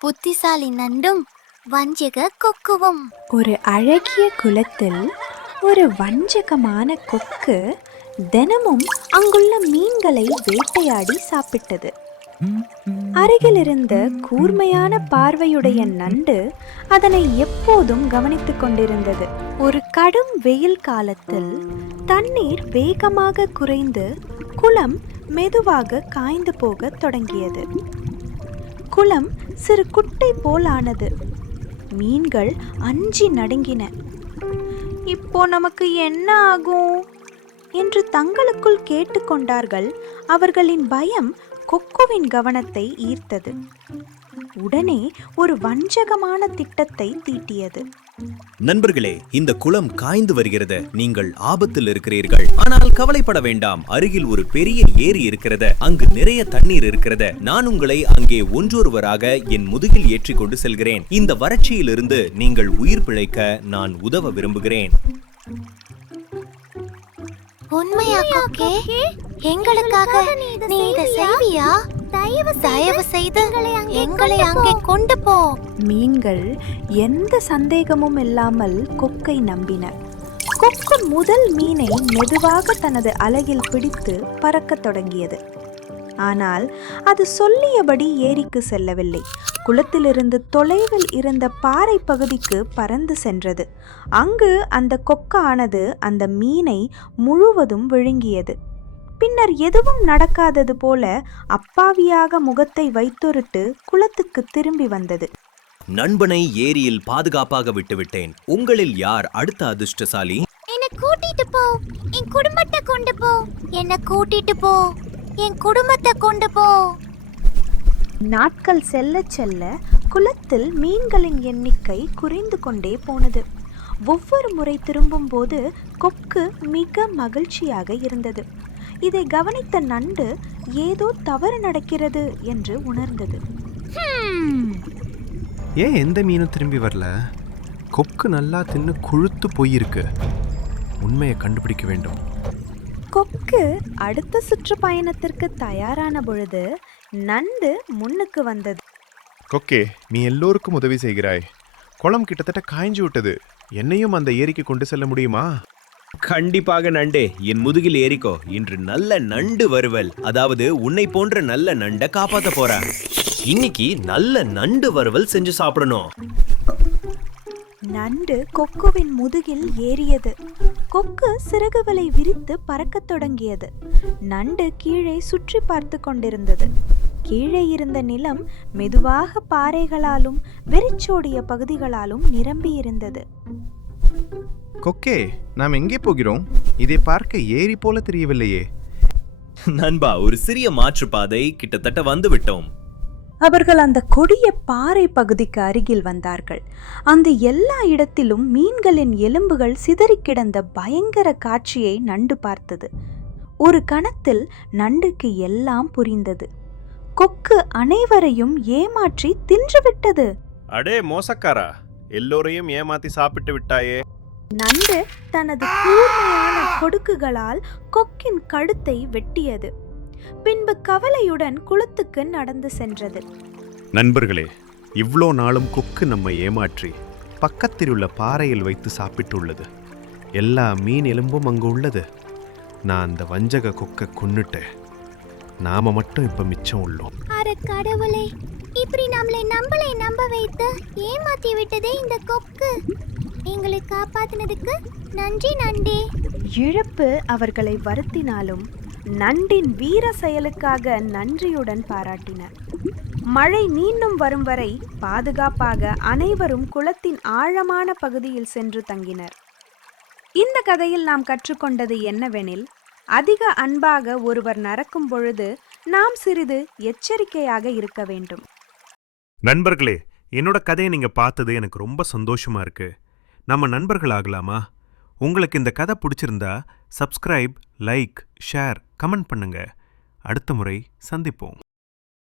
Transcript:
புத்திசாலி நண்டும் வஞ்சக கொக்குவும். ஒரு அழகிய குளத்தில் ஒரு வஞ்சகமான கொக்கு தினமும் அங்குள்ள மீன்களை வேட்டையாடி சாப்பிட்டது. அருகிலிருந்த கூர்மையான பார்வையுடைய நண்டு அதனை எப்போதும் கவனித்துக் கொண்டிருந்தது. ஒரு கடும் வெயில் காலத்தில் தண்ணீர் வேகமாக குறைந்து குளம் மெதுவாக காய்ந்து போக தொடங்கியது. குளம் சிறு குட்டை போலானது. மீன்கள் அஞ்சி நடுங்கின. இப்போ நமக்கு என்ன ஆகும் என்று தங்களுக்குள் கேட்டுக்கொண்டார்கள். அவர்களின் பயம் கொக்குவின் கவனத்தை ஈர்த்தது. உடனே ஒரு வஞ்சகமான திட்டத்தை தீட்டியது. நண்பர்களே, இந்த குளம் காய்ந்து வருகிறது. நீங்கள் ஆபத்தில் இருக்கிறீர்கள். ஆனால் கவலைப்பட வேண்டாம். அருகில் ஒரு பெரிய ஏரி இருக்கிறது. அங்கு நிறைய தண்ணீர் இருக்கிறது. நான் உங்களை அங்கே ஒன்றொருவராக என் முதுகில் ஏற்றிக் கொண்டு செல்கிறேன். இந்த வறட்சியிலிருந்து நீங்கள் உயிர் பிழைக்க நான் உதவ விரும்புகிறேன். உண்மையா கொக்கே? எங்களுக்காக நீ இதை செய்வியா? தயவு செய்து எங்களை அங்கே கொண்டு போ. மீன்கள் எந்த சந்தேகமும் இல்லாமல் கொக்கை நம்பின. கொக்கு முதல் மீனை மெதுவாக தனது அலகில் பிடித்து பறக்கத் தொடங்கியது. ஆனால் அது சொல்லியபடி ஏரிக்கு செல்லவில்லை. குளத்திலிருந்து தொலைவில் இருந்த பாறை பகுதிக்கு பறந்து சென்றது. அங்கு அந்த கொக்கானது அந்த மீனை முழுவதும் விழுங்கியது. பின்னர் எதுவும் நடக்காதது போல அப்பாவியாக முகத்தை வைத்தொருட்டு குளத்துக்கு திரும்பி வந்தது. நண்பனை ஏரியில் பாதுகாப்பாக விட்டுவிட்டேன். உங்களில் யார் அடுத்த அதிர்ஷ்டசாலி? என்னை கூட்டிட்டு போ. என் குடும்பத்தை கொண்டு போ. என்னை கூட்டிட்டு போ. என் குடும்பத்தை கொண்டு போ. நாட்கள் செல்ல செல்ல குளத்தில் மீன்களின் எண்ணிக்கை குறைந்து கொண்டே போனது. ஒவ்வொரு முறை திரும்பும் போது கொக்கு மிக மகிழ்ச்சியாக இருந்தது. இதை கவனித்த நண்டு ஏதோ தவறு நடக்கிறது என்று உணர்ந்தது. ஏன் எந்த மீனும் திரும்பி வரல? கொக்கு நல்லா தின்னு கொழுத்து போயிருக்கு. உண்மையை கண்டுபிடிக்க வேண்டும். கொக்கு அடுத்த சுற்றுப்பயணத்திற்கு தயாரான பொழுது நண்டு முன்னுக்கு வந்தது. கொக்கே, நீ எல்லோருக்கும் உதவி செய்கிறாய். குளம் கிட்டத்தட்ட காய்ஞ்சு விட்டது. என்னையும் அந்த ஏரிக்கு கொண்டு செல்ல முடியுமா? கண்டிப்பாக நண்டே, என் முதுகில் ஏறிக்கோ. இன்று நல்ல நண்டு வறுவல், அதாவது உன்னை போன்ற நல்ல நண்டை காப்பாத்த போறேன். இன்னைக்கு நல்ல நண்டு வறுவல் செஞ்சு சாப்பிடணும். நண்டு கொக்குவின் முதுகில் ஏறியது. கொக்கு சிறகுகளை விரித்து பறக்கத் தொடங்கியது. நண்டு கீழே சுற்றி பார்த்து கொண்டிருந்தது. கீழே இருந்த நிலம் மெதுவாக பாறைகளாலும் வெறிச்சோடிய பகுதிகளாலும் நிரம்பி இருந்தது. கொக்கே, நாம் எங்கே போகிறோம்? இதை பார்க்க ஏரி போல தெரியவில்லையே. நண்பா, ஒரு சிறிய மாற்றுப்பாதை கிட்டத்தட்ட வந்து விட்டோம். அவர்கள் அந்த கொடிய பாறை பகுதிக்கு அருகில் வந்தார்கள். அந்த எல்லா இடத்திலும் மீன்களின் எலும்புகள் சிதறி கிடந்த பயங்கர காட்சியை நண்டு பார்த்தது. ஒரு கணத்தில் நண்டுக்கு எல்லாம் புரிந்தது. கொக்கு அனைவரையும் ஏமாற்றி தின்றுவிட்டது. அடே மோசக்காரா, எல்லோரையும் ஏமாத்தி சாப்பிட்டு விட்டாயே. நண்டு தனது கூர்மையான கொடுக்குகளால் கொக்கின் கழுத்தை வெட்டியது. பின்பு கவலையுடன் குளத்துக்கு நடந்து சென்றது. நண்பர்களே, இவ்வளோ நாளும் கொக்கு நம்மை ஏமாற்றி பக்கத்தில் உள்ள பாறையில் வைத்து சாப்பிட்டுள்ளது. எல்லா மீன் எலும்பும் அங்கு உள்ளது. நான் அந்த வஞ்சக கொக்கை கொன்னுட்டேன். நாம மட்டும் இப்ப மிச்சம் உள்ளோம். அட கடவுளே, இப்படி நம்மளை நம்ப வைத்து ஏமாத்தி விட்டதே இந்த கொக்கு. எங்களை காப்பாத்தினதுக்கு நன்றி நண்டே. இழப்பு அவர்களை வருத்தினாலும் நண்டின் வீர செயலுக்காக நன்றியுடன் பாராட்டினர். மழை மீண்டும் வரும் வரை பாதுகாப்பாக அனைவரும் குளத்தின் ஆழமான பகுதியில் சென்று தங்கினர். இந்த கதையில் நாம் கற்றுக்கொண்டது என்னவெனில், அதிக அன்பாக ஒருவர் நடக்கும் பொழுது நாம் சிறிது எச்சரிக்கையாக இருக்க வேண்டும். நண்பர்களே, என்னோட கதையை நீங்க பார்த்தது எனக்கு ரொம்ப சந்தோஷமா இருக்கு. நம்ம நண்பர்கள் ஆகலாமா? உங்களுக்கு இந்த கதை பிடிச்சிருந்தா சப்ஸ்கிரைப், லைக், ஷேர், கமெண்ட் பண்ணுங்க. அடுத்த முறை சந்திப்போம்.